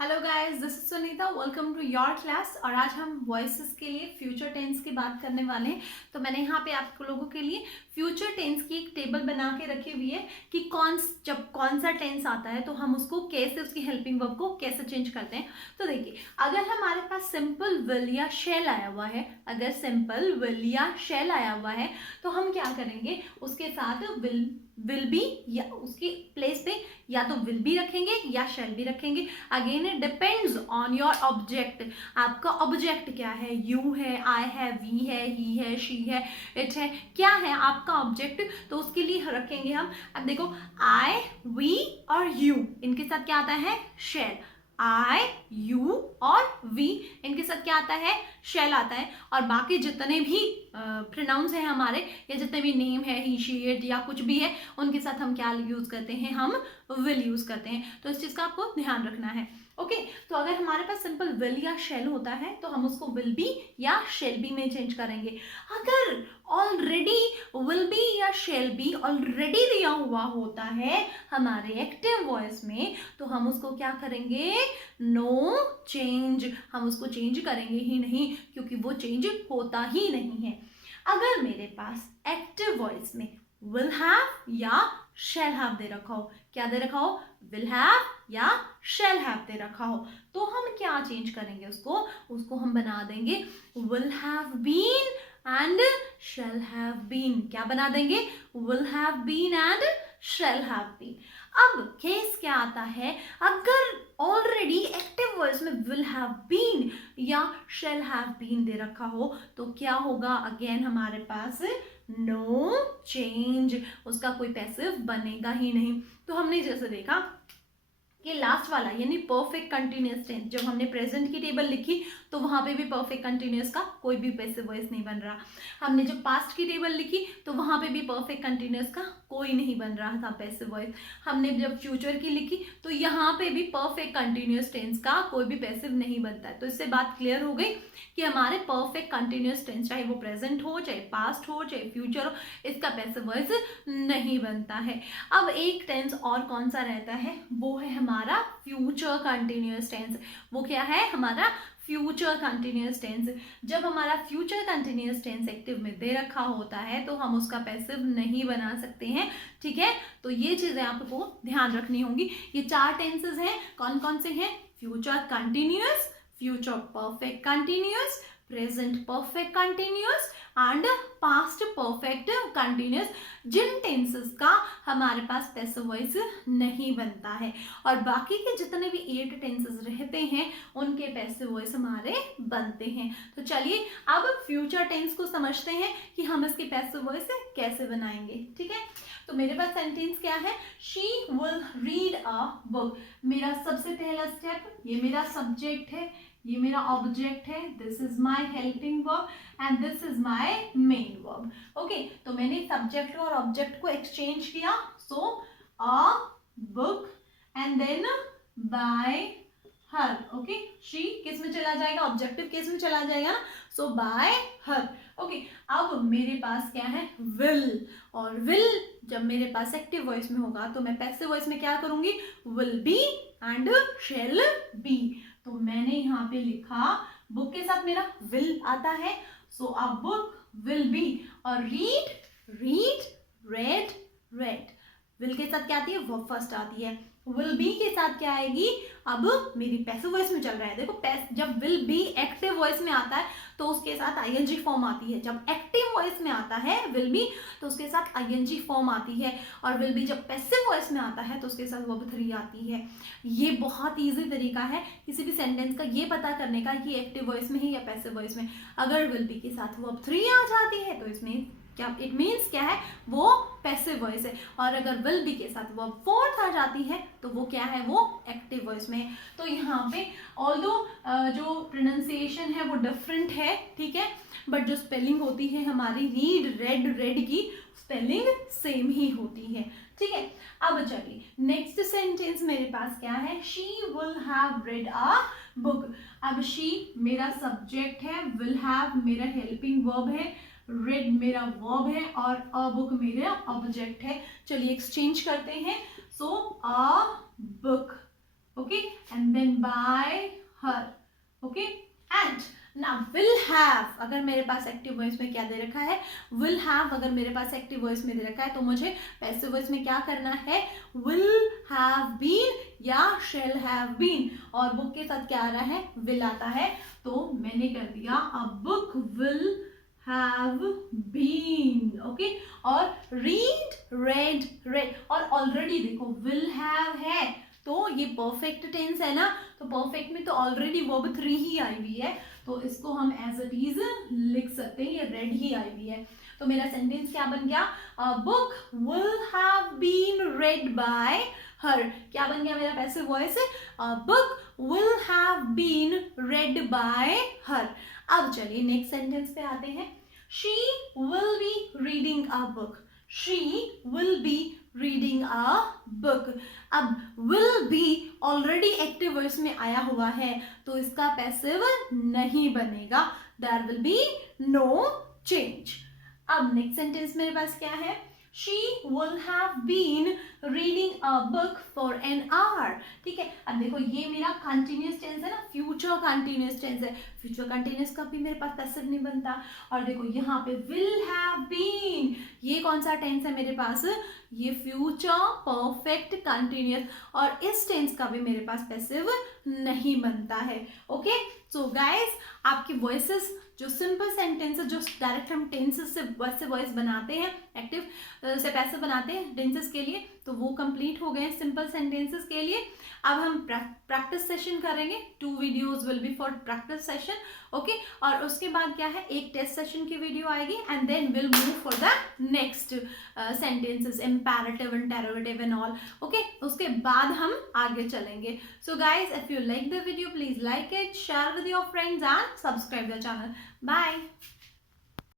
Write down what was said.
Hello guys, this is Sunita. Welcome to your class. और आज हम वॉइसेस के लिए फ्यूचर टेंस की बात करने वाले हैं। तो मैंने यहाँ पे आप लोगों के लिए फ्यूचर टेंस की एक टेबल बना के रखी हुई है कि जब कौन सा टेंस आता है तो हम उसको कैसे, उसकी हेल्पिंग वर्ब को कैसे चेंज करते हैं। तो देखिए, अगर हमारे पास सिंपल विल या शेल आया हुआ है, अगर सिंपल विल या शेल आया हुआ है तो हम क्या करेंगे, उसके साथ विल बी या उसकी प्लेस पे या तो विल बी रखेंगे या शेल बी रखेंगे। Again it depends on your object. आपका ऑब्जेक्ट क्या है, यू है, आई है, वी है, ही है, शी है, इट है, क्या है आपका ऑब्जेक्ट, तो उसके लिए रखेंगे हम। अब देखो, आई, वी और यू, इनके साथ क्या आता है, शेल। आई, यू और वी, इनके साथ क्या आता है, शेल आता है। और बाकी जितने भी प्रोनाउंस हैं हमारे, या जितने भी नेम है, ही, शी, इट या कुछ भी है, उनके साथ हम क्या यूज करते हैं, हम विल यूज करते हैं। तो इस चीज का आपको ध्यान रखना है। ओके, तो अगर हमारे पास सिंपल विल या शेल होता है तो हम उसको विल बी या शेल बी में चेंज करेंगे। अगर ऑलरेडी विल बी या शेल बी ऑलरेडी दिया हुआ होता है हमारे एक्टिव वॉइस में, तो हम उसको क्या करेंगे, नो चेंज, हम उसको चेंज करेंगे ही नहीं, क्योंकि वो चेंज होता ही नहीं है। अगर मेरे पास एक्टिव वॉइस में विल हैव या शैल हैव दे रखा हो, क्या दे रखा हो, विल हैव या शैल हैव दे रखा हो, तो हम क्या चेंज करेंगे, उसको हम बना देंगे will have been and shall have been. क्या बना देंगे, will have been and shall have been. अब केस क्या आता है, अगर ऑलरेडी एक्टिव वॉइस में विल हैव बीन या शैल हैव बीन दे रखा हो तो क्या होगा, अगेन हमारे पास नो चेंज, उसका कोई पैसिव बनेगा ही नहीं। तो हमने जैसे देखा कि लास्ट वाला यानी परफेक्ट कंटिन्यूअस टेंस, जब हमने प्रेजेंट की टेबल लिखी तो वहां पे भी परफेक्ट कंटिन्यूअस का कोई भी पैसिव वॉइस नहीं बन रहा। हमने जब पास्ट की टेबल लिखी तो वहां पे भी परफेक्ट कंटिन्यूअस का कोई नहीं बन रहा था पैसिव वॉइस। हमने जब फ्यूचर की लिखी तो यहाँ पे भी परफेक्ट कंटिन्यूअस टेंस का कोई भी पैसिव नहीं बनता है। तो इससे बात क्लियर हो गई कि हमारे परफेक्ट कंटिन्यूअस टेंस, चाहे वो प्रेजेंट हो, चाहे पास्ट हो, चाहे फ्यूचर हो, इसका पैसिव वॉइस नहीं बनता है। अब एक टेंस और कौन सा रहता है, वो है हमारा फ्यूचर कंटिन्यूअस टेंस। वो क्या है, हमारा फ्यूचर कंटिन्यूअस टेंस। जब हमारा फ्यूचर कंटिन्यूअस टेंस एक्टिव में दे रखा होता है तो हम उसका पैसिव नहीं बना सकते हैं। ठीक है, तो ये चीजें आपको ध्यान रखनी होंगी। ये चार टेंसेस हैं, कौन कौन से हैं, future continuous, future perfect continuous, present perfect continuous and past perfect continuous, जिन टेंसेस का हमारे पास पैसिव वॉइस नहीं बनता है। और बाकी के जितने भी 8 टेंसेस रहते हैं उनके पैसिव वॉइस हमारे बनते हैं। तो चलिए अब फ्यूचर टेंस को समझते हैं कि हम इसकी पैसिव वॉइस कैसे बनाएंगे। ठीक है, तो मेरे पास सेंटेंस क्या है, she will read a book. मेरा सबसे पहला स्टेप, ये मेरा सब्जेक्ट है, ये मेरा ऑब्जेक्ट है, this is my helping verb and this is my main verb. Okay, तो मैंने सब्जेक्ट और ऑब्जेक्ट को एक्सचेंज किया। So a book and then by her. Okay, she किस में चला जाएगा, ऑब्जेक्टिव केस में चला जाएगा, सो बाय हर। ओके, अब मेरे पास क्या है, विल। और विल जब मेरे पास एक्टिव वॉइस में होगा तो मैं पैसिव वॉइस में क्या करूंगी, will be and shall be. तो मैंने यहाँ पे लिखा, बुक के साथ मेरा विल आता है, सो अ बुक विल बी। और read, read, red, red, will के साथ क्या आती है, वर्ब फर्स्ट आती है। विल बी के साथ क्या आएगी, अब मेरी पैसिव वॉइस में चल रहा है। देखो, जब विल बी एक्टिव वॉइस में आता है तो उसके साथ आईएनजी फॉर्म आती है। जब एक्टिव वॉइस में आता है विल बी तो उसके साथ आईएनजी फॉर्म आती है। और विल बी जब पैसिव वॉइस में आता है तो उसके साथ वर्ब 3 आती है। ये बहुत ईजी तरीका है किसी भी सेंटेंस का ये पता करने का कि एक्टिव वॉइस में है या पैसिव वॉइस में। अगर विल बी के साथ वर्ब 3 आ जाती है तो इसमें क्या, इट मीन्स क्या है, वो पैसिव वॉइस है। और अगर विल बी के साथ वर्ब 4 आ जाती है तो वो क्या है, वो एक्टिव वॉइस में है। तो यहाँ पे ऑल्दो जो प्रोनाउंसिएशन है वो डिफरेंट है, ठीक है, बट जो स्पेलिंग होती है हमारी रीड, रेड, रेड की स्पेलिंग सेम ही होती है। ठीक है, अब चलिए नेक्स्ट सेंटेंस मेरे पास क्या है, she will have read a book. अब शी मेरा सब्जेक्ट है, विल हैव मेरा हेल्पिंग वर्ब है, रेड मेरा वर्ब है और अ बुक मेरा ऑब्जेक्ट है। चलिए एक्सचेंज करते हैं। So a book, okay, and then by her, okay, and now will have, अगर मेरे पास एक्टिव वॉइस में क्या दे रखा है, will have अगर मेरे पास एक्टिव वॉइस में दे रखा है तो मुझे पैसिव वॉइस में क्या करना है, will have been या shall have been, और बुक के साथ क्या आ रहा है, will आता है, तो मैंने कर दिया a book will have been, okay, और read, read, read, और already देखो will have है तो ये परफेक्ट टेंस है ना, तो परफेक्ट में तो ऑलरेडी वर्ब 3 ही आई हुई है, तो इसको हम एज इट इज लिख सकते हैं, ये रेड ही आई हुई है, तो मेरा सेंटेंस क्या बन गया, book will have been read by her, क्या बन गया मेरा passive voice, book will have been read by her. अब चलिए नेक्स्ट सेंटेंस पे आते हैं, she will be reading a book, she will be reading a book. अब will be already active voice में आया हुआ है तो इसका पैसिव नहीं बनेगा, there will be no change। अब नेक्स्ट सेंटेंस मेरे पास क्या है, she will have been reading a book for an hour, ठीक है। अब देखो ये मेरा कंटिन्यूस टेंस है ना, फ्यूचर कंटिन्यूस टेंस है, फ्यूचर कंटिन्यूस का भी मेरे पास पैसिव नहीं बनता, और देखो यहाँ पे will have been, ये कौन सा टेंस है मेरे पास, ये फ्यूचर परफेक्ट कंटिन्यूस, और इस टेंस का भी मेरे पास पैसिव नहीं बनता है, ओके। सो गाइस आपकी वॉइसेस जो सिंपल सेंटेंसेस जो डायरेक्ट हम टेंसेस से वैसे वॉइस बनाते हैं, एक्टिव से पैसिव बनाते हैं टेंसेस के लिए, तो वो कंप्लीट हो गए सिंपल सेंटेंसेस के लिए। अब हम प्रैक्टिस सेशन करेंगे, 2 videos will be for practice session, okay, और उसके बाद क्या है, एक टेस्ट सेशन की वीडियो आएगी, and then will move for the next sentences, imperative, interrogative and all, okay, उसके बाद हम आगे चलेंगे। So guys if you like the video please like it, share with your friends and subscribe the channel. Bye.